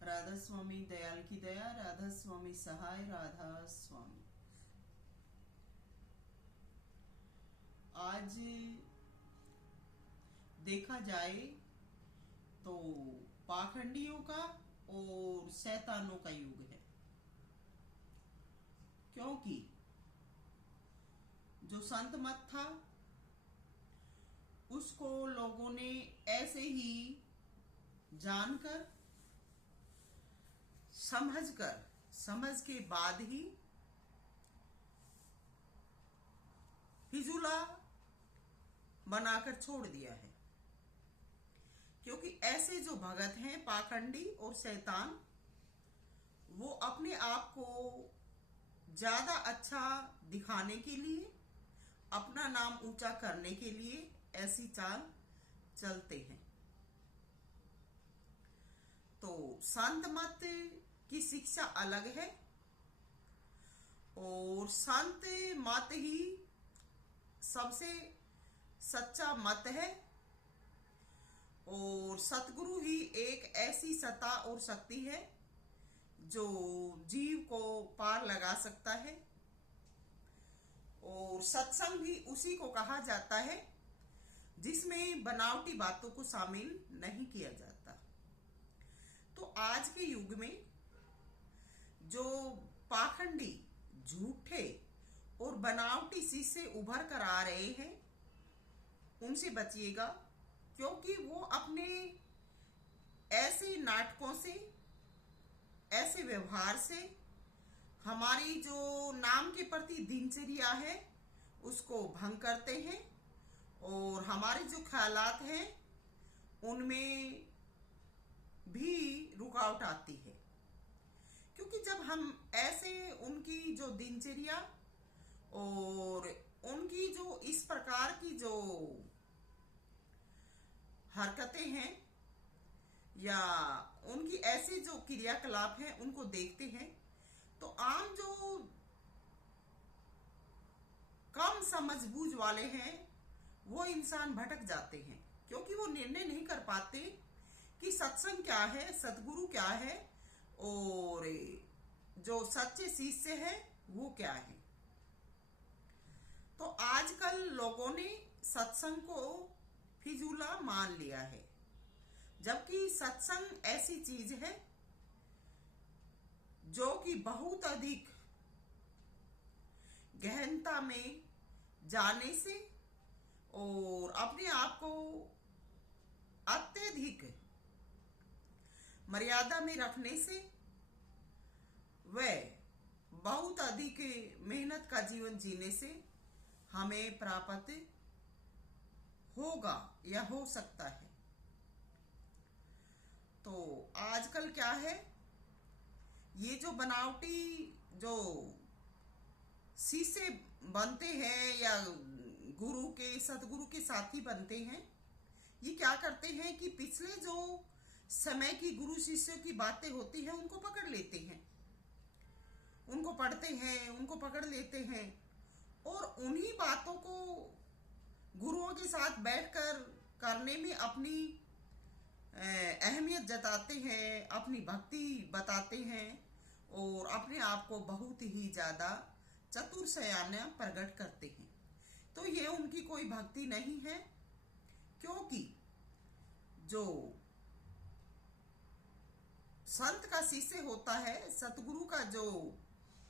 राधा स्वामी दयाल की दया, राधा स्वामी सहाय, राधा स्वामी। आज देखा जाए तो पाखंडियों का और शैतानों का युग है, क्योंकि जो संत मत था उसको लोगों ने ऐसे ही जानकर समझ के बाद ही फिजूला बनाकर छोड़ दिया है। क्योंकि ऐसे जो भगत हैं पाखंडी और शैतान, वो अपने आप को ज्यादा अच्छा दिखाने के लिए, अपना नाम ऊंचा करने के लिए ऐसी चाल चलते हैं। तो संत मत की शिक्षा अलग है और संत मत ही सबसे सच्चा मत है और सतगुरु ही एक ऐसी सत्ता और शक्ति है जो जीव को पार लगा सकता है। और सत्संग भी उसी को कहा जाता है जिसमें बनावटी बातों को शामिल नहीं किया जाता। तो आज के युग में जो पाखंडी, झूठे और बनावटी शिष्य उभर कर आ रहे हैं, उनसे बचिएगा, क्योंकि वो अपने ऐसे नाटकों से, ऐसे व्यवहार से हमारी जो नाम के प्रति दिनचर्या है उसको भंग करते हैं और हमारे जो ख्यालात हैं उनमें भी रुकावट आती है। क्योंकि जब हम ऐसे उनकी जो दिनचर्या और उनकी जो इस प्रकार की जो हरकतें हैं या उनकी ऐसे जो क्रियाकलाप हैं उनको देखते हैं, तो आम जो कम समझबूझ वाले हैं वो इंसान भटक जाते हैं, क्योंकि वो निर्णय नहीं कर पाते कि सत्संग क्या है, सतगुरु क्या है और जो सच्चे शिष्य है वो क्या है। तो आजकल लोगों ने सत्संग को फिजूला मान लिया है, जबकि सत्संग ऐसी चीज है जो कि बहुत अधिक गहनता में जाने से और अपने आप को अत्यधिक मर्यादा में रखने से वह बहुत अधिक मेहनत का जीवन जीने से हमें प्राप्त होगा या हो सकता है। तो आजकल क्या है, ये जो बनावटी जो शिष्य बनते हैं या गुरु के, सतगुरु के साथी बनते हैं, ये क्या करते हैं कि पिछले जो समय की गुरु शिष्यों की बातें होती हैं उनको पकड़ लेते हैं, उनको पढ़ते हैं, उनको पकड़ लेते हैं और उन्हीं बातों को गुरुओं के साथ बैठकर करने में अपनी अहमियत जताते हैं, अपनी भक्ति बताते हैं और अपने आप को बहुत ही ज्यादा चतुर सयाना प्रकट करते हैं। तो ये उनकी कोई भक्ति नहीं है, क्योंकि जो संत का शिष्य होता है, सतगुरु का जो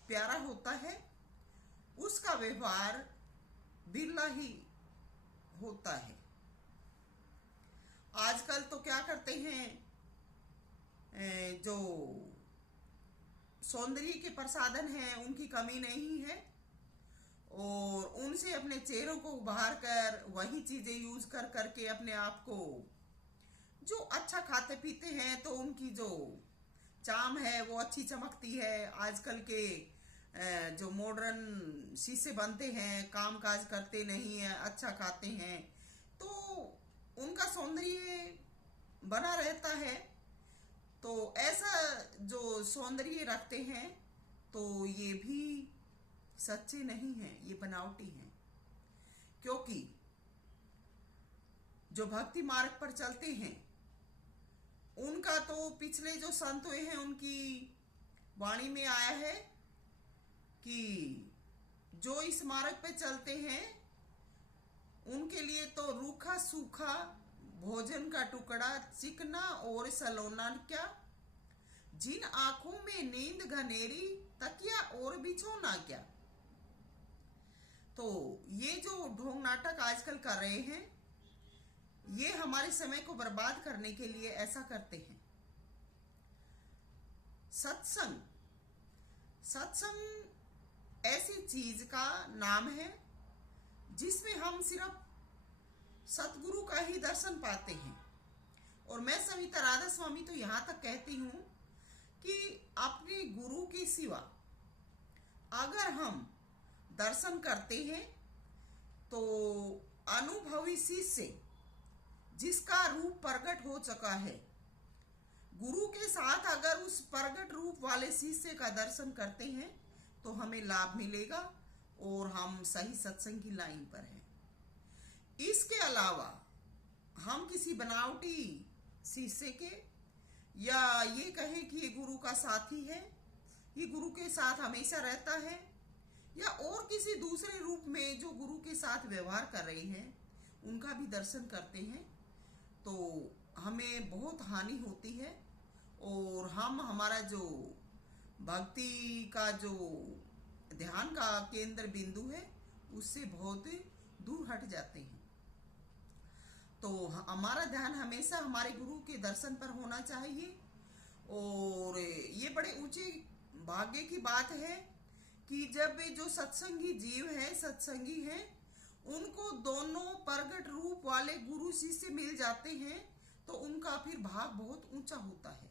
प्यारा होता है, उसका व्यवहार बिरला ही होता है। आजकल तो क्या करते हैं, जो सौंदर्य के प्रसाधन हैं उनकी कमी नहीं है और उनसे अपने चेहरों को उभार कर वही चीजें यूज कर करके अपने आप को जो अच्छा खाते पीते हैं तो उनकी जो चाम है वो अच्छी चमकती है। आजकल के जो मॉडर्न शीशे बनते हैं, काम काज करते नहीं है, अच्छा खाते हैं, तो उनका सौंदर्य बना रहता है। तो ऐसा जो सौंदर्य रखते हैं तो ये भी सच्चे नहीं हैं, ये बनावटी हैं। क्योंकि जो भक्ति मार्ग पर चलते हैं उन उनका तो पिछले जो संत हुए हैं उनकी वाणी में आया है कि जो इस मार्ग पे चलते हैं उनके लिए तो रूखा सूखा भोजन का टुकड़ा, चिकना और सलोना क्या, जिन आंखों में नींद घनेरी, तकिया और बिछोना क्या। तो ये जो ढोंग नाटक आजकल कर रहे हैं, ये हमारे समय को बर्बाद करने के लिए ऐसा करते हैं। सत्संग, सत्संग ऐसी चीज का नाम है जिसमें हम सिर्फ सतगुरु का ही दर्शन पाते हैं। और मैं सविता राधा स्वामी तो यहां तक कहती हूं कि अपने गुरु के सिवा अगर हम दर्शन करते हैं तो अनुभवी शिष्य जिसका रूप प्रकट हो चुका है, गुरु के साथ अगर उस प्रकट रूप वाले शिष्य का दर्शन करते हैं तो हमें लाभ मिलेगा और हम सही सत्संग की लाइन पर हैं। इसके अलावा हम किसी बनावटी शिष्य के या ये कहें कि ये गुरु का साथी है, ये गुरु के साथ हमेशा रहता है, या और किसी दूसरे रूप में जो गुरु के साथ व्यवहार कर रहे हैं उनका भी दर्शन करते हैं तो हमें बहुत हानि होती है और हम हमारा जो भक्ति का जो ध्यान का केंद्र बिंदु है उससे बहुत दूर हट जाते हैं। तो हमारा ध्यान हमेशा हमारे गुरु के दर्शन पर होना चाहिए। और ये बड़े ऊंचे भाग्य की बात है कि जब जो सत्संगी जीव है, सत्संगी हैं, उनको दोनों प्रगट रूप वाले गुरु शिष्य मिल जाते हैं तो उनका फिर भाग बहुत ऊंचा होता है।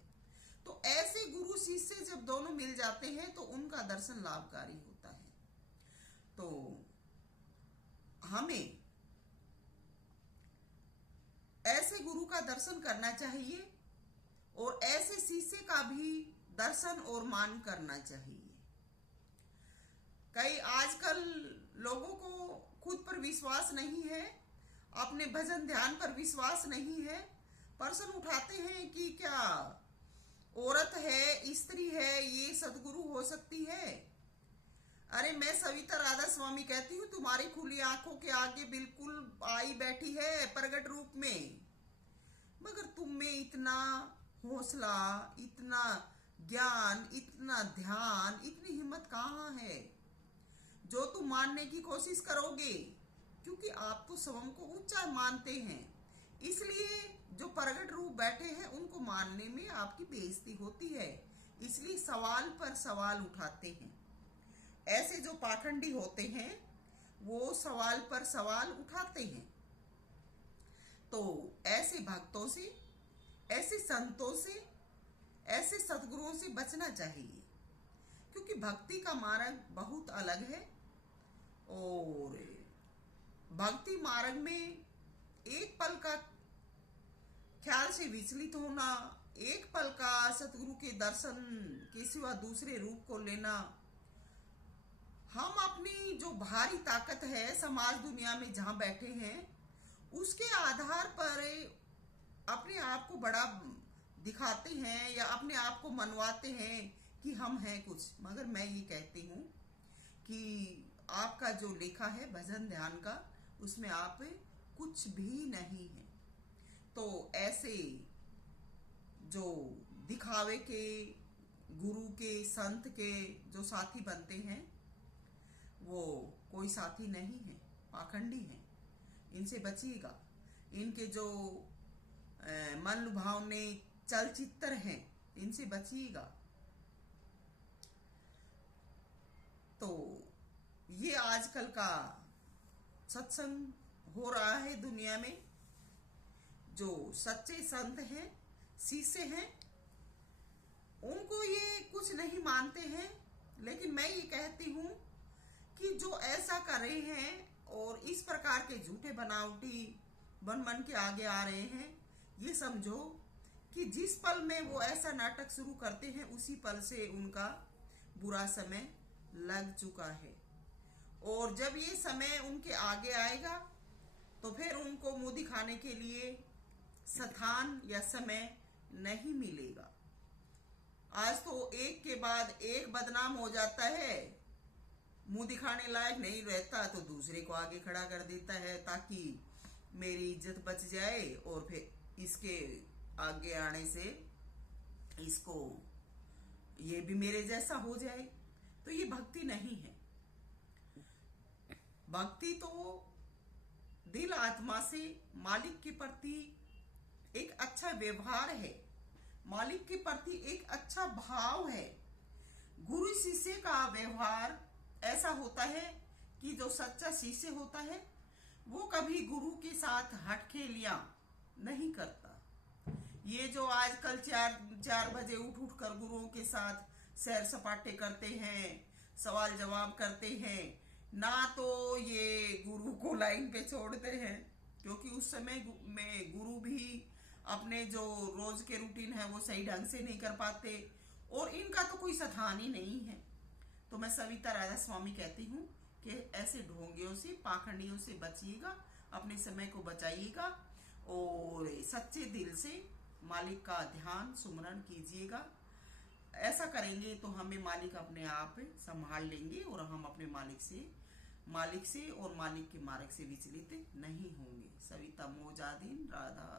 तो ऐसे गुरु शिष्य जब दोनों मिल जाते हैं तो उनका दर्शन लाभकारी होता है। तो हमें ऐसे गुरु का दर्शन करना चाहिए और ऐसे शिष्य का भी दर्शन और मान करना चाहिए। कई आजकल लोगों को खुद पर विश्वास नहीं है, अपने भजन ध्यान पर विश्वास नहीं है। प्रश्न उठाते हैं कि क्या औरत है, स्त्री है, ये सदगुरु हो सकती है? अरे मैं सविता राधा स्वामी कहती हूँ, तुम्हारी खुली आंखों के आगे बिल्कुल आई बैठी है प्रगट रूप में, मगर तुम में इतना हौसला, इतना ज्ञान, इतना ध्यान, इतनी हिम्मत कहाँ है जो तुम मानने की कोशिश करोगे? क्योंकि आप तो स्वयं को ऊंचा मानते हैं, इसलिए जो प्रगट रूप बैठे हैं उनको मानने में आपकी बेइज्जती होती है, इसलिए सवाल पर सवाल उठाते हैं। ऐसे जो पाखंडी होते हैं वो सवाल पर सवाल उठाते हैं। तो ऐसे भक्तों से, ऐसे संतों से, ऐसे सद्गुरुओं से बचना चाहिए, क्योंकि भक्ति का मार्ग बहुत अलग है। और भक्ति मार्ग में एक पल का ख्याल से विचलित होना, एक पल का सतगुरु के दर्शन के सिवा दूसरे रूप को लेना, हम अपनी जो भारी ताकत है समाज दुनिया में जहां बैठे हैं उसके आधार पर अपने आप को बड़ा दिखाते हैं या अपने आप को मनवाते हैं कि हम हैं कुछ। मगर मैं ये कहती हूँ कि आपका जो लेखा है भजन ध्यान का, उसमें आप कुछ भी नहीं है। तो ऐसे जो दिखावे के, गुरु के, संत के जो साथी बनते हैं वो कोई साथी नहीं है, पाखंडी हैं, इनसे बचिएगा। इनके जो मन लुभावने चलचित्र हैं इनसे बचिएगा। तो ये आजकल का सत्संग हो रहा है दुनिया में। जो सच्चे संत हैं, शिष्य हैं, उनको ये कुछ नहीं मानते हैं। लेकिन मैं ये कहती हूँ कि जो ऐसा कर रहे हैं और इस प्रकार के झूठे बनावटी बन के आगे आ रहे हैं, ये समझो कि जिस पल में वो ऐसा नाटक शुरू करते हैं उसी पल से उनका बुरा समय लग चुका है। और जब ये समय उनके आगे आएगा तो फिर उनको मुंह दिखाने के लिए स्थान या समय नहीं मिलेगा। आज तो एक के बाद एक बदनाम हो जाता है, मुंह दिखाने लायक नहीं रहता तो दूसरे को आगे खड़ा कर देता है ताकि मेरी इज्जत बच जाए और फिर इसके आगे आने से इसको ये भी मेरे जैसा हो जाए। तो ये भक्ति नहीं है। भक्ति तो दिल आत्मा से मालिक के प्रति एक अच्छा व्यवहार है, मालिक के प्रति एक अच्छा भाव है। गुरु शिष्य का व्यवहार ऐसा होता है कि जो सच्चा शिष्य होता है वो कभी गुरु के साथ हठखेलियां नहीं करता। ये जो आजकल 4 बजे उठ कर गुरुओं के साथ सैर सपाटे करते हैं, सवाल जवाब करते हैं, ना तो ये गुरु को लाइन पे छोड़ते हैं, क्योंकि उस समय में गुरु भी अपने जो रोज के रूटीन है वो सही ढंग से नहीं कर पाते और इनका तो कोई स्थान ही नहीं है। तो मैं सविता राधा स्वामी कहती हूँ कि ऐसे ढोंगियों से, पाखंडियों से बचिएगा, अपने समय को बचाइएगा और सच्चे दिल से मालिक का ध्यान सुमरन कीजिएगा। ऐसा करेंगे तो हमें मालिक अपने आप संभाल लेंगे और हम अपने मालिक से और मालिक के मार्ग से विचलित नहीं होंगे। सविता मोजादीन, राधा।